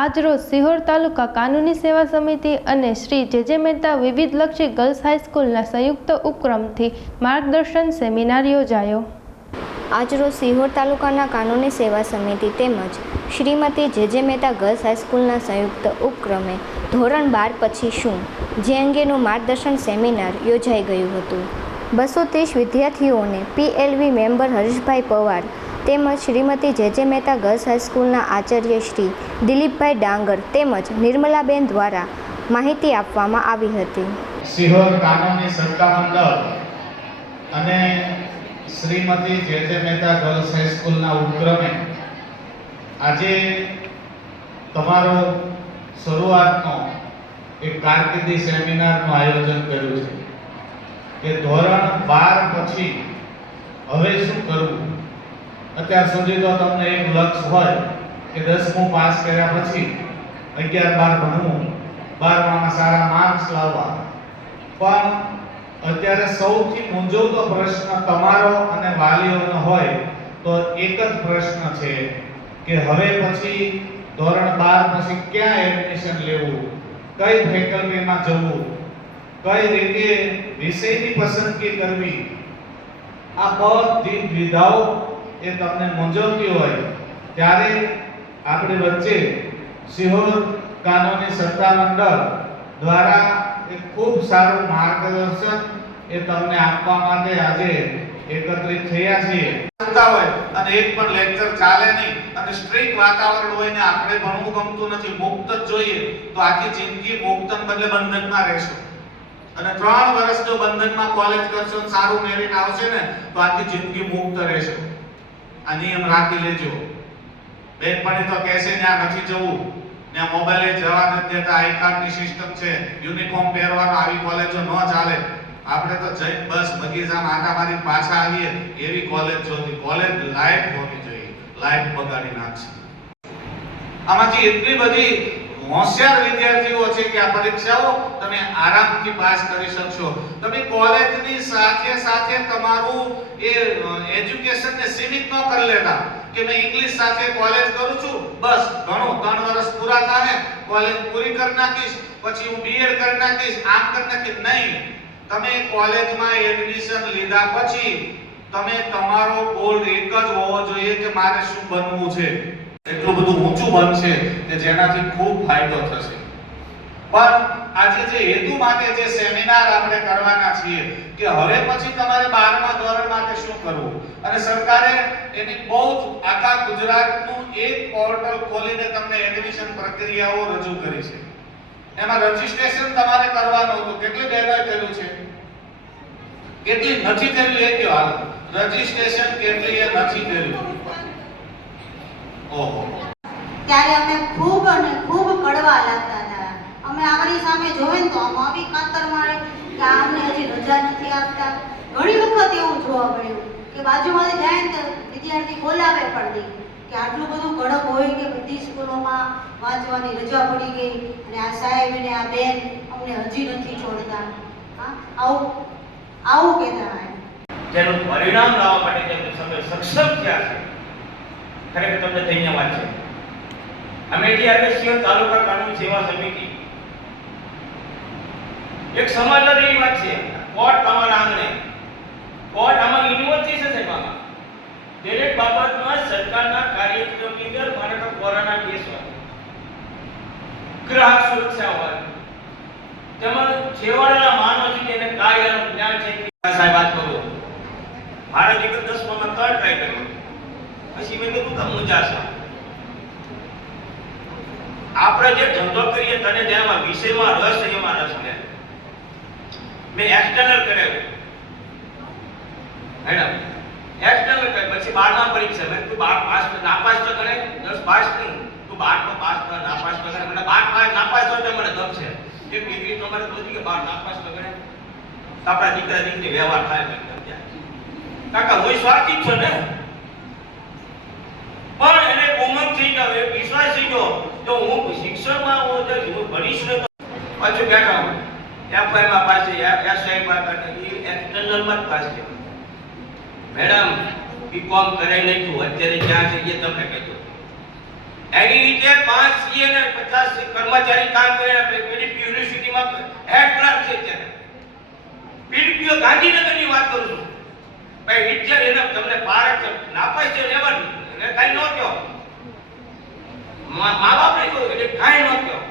આજરોજ સિહોર તાલુકા કાનૂની સેવા સમિતિ અને શ્રી જે જે મહેતા વિવિધલક્ષી ગર્લ્સ હાઈસ્કૂલના સંયુક્ત ઉપક્રમથી માર્ગદર્શન સેમિનાર યોજાયો. આજરોજ સિહોર તાલુકાના કાનૂની સેવા સમિતિ તેમજ શ્રીમતી જે જે મહેતા ગર્લ્સ હાઈસ્કૂલના સંયુક્ત ઉપક્રમે ધોરણ બાર પછી શું, જે અંગેનું માર્ગદર્શન સેમિનાર યોજાઈ ગયું હતું. બસો ત્રીસ વિદ્યાર્થીઓને પીએલવી મેમ્બર હરીશભાઈ પવાર તેમજ શ્રીમતી જે જે મહેતા ગર્લ્સ હાઈસ્કૂલના આચાર્ય શ્રી દિલીપભાઈ ડાંગર તેમજ નિર્મલાબેન દ્વારા માહિતી આપવામાં આવી હતી. સિહોર કાનૂની સત્તા મંડળ અને શ્રીમતી જે જે મહેતા ગર્લ્સ હાઈસ્કૂલના ઉપક્રમે આજે તમારો શરૂઆતનો એક કારકિર્દી સેમિનારનું આયોજન કર્યું છે. કે ધોરણ બાર પછી હવે શું કરવું? અત્યાર સુધી તો તમને એક લક્ષ્ય હોય કે દસમું પાસ કર્યા પછી અગિયાર બાર ભણવું બારમાં સારા માર્ક્સ લાવવા. પણ અત્યારે સૌથી મૂંઝવતો પ્રશ્ન તમારો અને વાલીઓનો હોય તો એક જ પ્રશ્ન છે કે હવે પછી ધોરણ બાર પછી ક્યાં એડમિશન લેવું? કઈ ફેકલ્ટીમાં જવું? કઈ રીતે વિષયની પસંદગી કરવી? આ બધી વિધાઓ એ તમને મૂંઝવતી હોય, ત્યારે આપણે વચ્ચે સિહોર કાનૂની સત્તા મંડળ દ્વારા એક ખૂબ સારું માર્ગદર્શન એ તમને આપવા માટે આજે એકત્રિત થયા છીએ. ચાલતા હોય અને એક પણ લેક્ચર ચાલે નહીં અને સ્ટ્રીક વાતાવરણ હોય ને આપણે ભણવું ગમતું નથી, મુક્ત જ જોઈએ, તો આખી જિંદગી મુક્ત બદલે બંધનમાં રહેશો. અને ત્રણ વર્ષ જો બંધનમાં કોલેજ કરશો સારું મેરિટ આવશે ને, તો આખી જિંદગી મુક્ત રહેશો. આ નિયમ રાખી લેજો. બેનપણી તો કહેશે ને, આ નથી જવું. ને મોબાઈલે જવા નથી દેતા. આઈ કાર્ડની સિસ્ટમ છે. યુનિફોર્મ પહેરવાનો આવી કોલેજો ન ચાલે. આપણે તો જઈ બસ બગીચામાં આટા મારી પાછા આવીએ એવી કોલેજ જોતી. કોલેજ લાઈફ હોવી જોઈએ. લાઈફ બગાડી નાખશે. આમાંથી એટલી બધી હોશિયાર વિદ્યાર્થીઓ છે કે આ પરીક્ષાઓ તમે આરામથી પાસ કરી શકશો. તમે કોલેજની સાથે સાથે તમારું એ એજ્યુકેશનને સીમિત ન કરી લેતા કે મેં ઇંગ્લિશ સાથે કોલેજ કરું છું, બસ ઘણું ત્રણ વર્ષ પૂરા થાય કોલેજ પૂરી કરી નાખીશ, પછી હું બીએડ કરી નાખીશ, આમ કરી નાખીશ. નહીં. તમે કોલેજમાં એડમિશન લીધા પછી તમે તમારો ગોલ એક જ હોવો જોઈએ કે મારે શું બનવું છે. એટલું બધું ઊંચું બનશે કે જેનાથી ખૂબ ફાયદો થશે. પણ આજે જે હેતુ માટે જે સેમિનાર આપણે કરવાના છીએ કે હવે પછી તમારે 12મા ધોરણ માટે શું કરવું? અને સરકારે એની બહુ જ આખા ગુજરાતનું એક પોર્ટલ ખોલીને તમને એડમિશન પ્રક્રિયાઓ રજૂ કરી છે. એમાં રજીસ્ટ્રેશન તમારે કરવાનું હતું. કેટલી બહેનોએ કર્યું છે? કેટલી નથી કર્યું એ કયો હાલ? રજીસ્ટ્રેશન કેટલી એ નથી કર્યું? ત્યારે અમે ખૂબ અને ખૂબ કડવા લાગતા હતા. અમે આપણી સામે જોવે ને તો અમે આવી કાતર મારે કે અમને હજી રજા નથી આપતા. ઘણી વખત એવું જોવા મળ્યું કે બાજુમાંથી જાય ને વિદ્યાર્થી બોલાવે પણ નહીં. કે આટલું બધું કડક હોય કે બધી સ્કૂલોમાં વાંચવાની રજા પડી ગઈ અને આ સાહેબ અને આ બેન અમને હજી નથી છોડતા. હા? આવું આવું કહેતા જેનું પરિણામ લાવવા માટે જેમને સમય સક્ષમ થયા છે. ખરેખર તમને ધન્યવાદ છે. અમે જ્યારે તાલુકા કાનૂન સેવા સમિતિ, એક સમાજના વાત છે, કોર્ટ તમારા આંગણે, કોર્ટ આમાં યુનિવર્સિટી છે સાહેબ દરેક બાબતમાં સરકારના કાર્યક્રમની અંદર મારે કોરોના કેસ હોય. ગ્રાહક સુરક્ષા હોય. તેમજ છેવાડાના માનવ છે એને કાયદાનું જ્ઞાન છે સાહેબ વાત કરો. મારા દીકરા દસમામાં થર્ડ પછી મેં કીધું કે મજા છે. આપણે જે ધંધો કરીએ તને જેમાં વિષયમાં રસ એમાં રસ લે મેં એક્સટર્નલ કરેલું મેડમ એક્સટર્નલ કરે પછી બારમા પરીક્ષા. મેં તું બાર પાસ નાપાસ તો કરે દસ પાસ નહીં. તું બાર તો પાસ કર નાપાસ તો કરે મને બાર પાસ નાપાસ તો મને ગમ છે. એક ડિગ્રી તો મને બધી કે બાર નાપાસ તો કરે આપણા દીકરા દીકરી વ્યવહાર થાય. કાકા, હું સ્વાર્થી જ છું ને પણ એને ઉમંગ થઈ ગયો એ વિશ્વાસ થઈ ગયો તો હું શિક્ષણમાં કામ કરે પીડીપી યુનિવર્સિટીમાં હેડ ક્લાર્ક છે વાત કરું છું. તમને પારક નાપાય છે, લેવાનું. એટલે કાંઈ ન મા બાપને કહ્યું એટલે કાંઈ ન કહો.